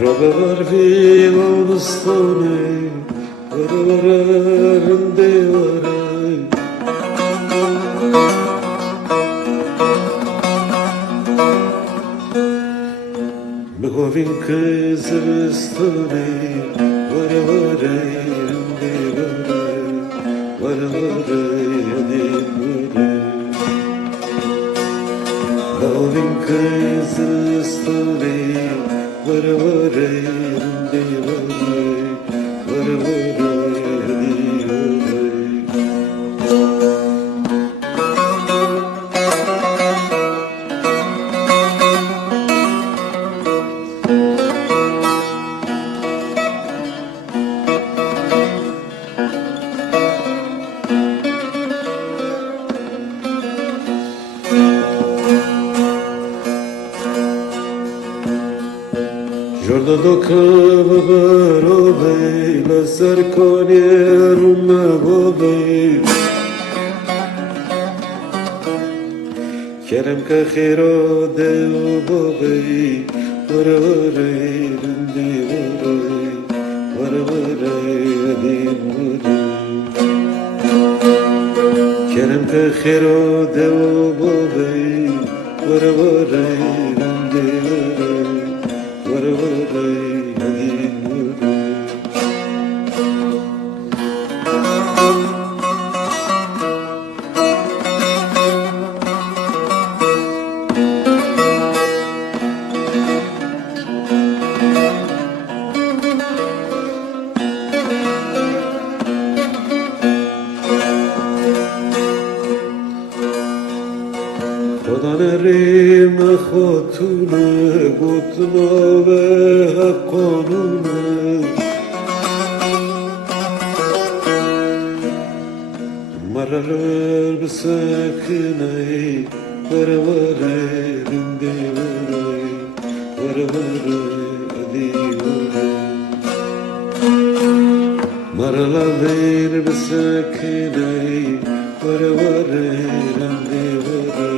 Robalar vilostone, varararande varay. Behovin kızırstone, varavarayande varay, varavarayande varay. Behovin kızırstone, varavarayande varay, varavarayande varay. Giorno doccava parole, la sarconia una vole. Kerem kachiro deo bobe, varavare rende vare, varavare adin vare. Kerem kachiro deo bobe, varavare rende vare. خدا نریم خاتونه گتناوه قانونه مررر بسکنه ورواره رنده وره ورواره ادی وره مررر بسکنه ورواره رنده وره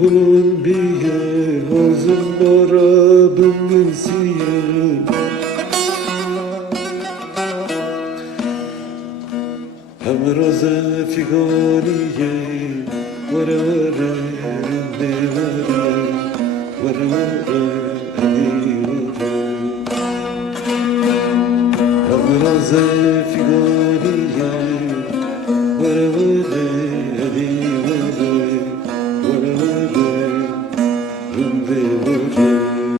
bunun biye hazım narabın nesiye hem roze figariye vare vare rende vare vare vare edi vare hem roze figariye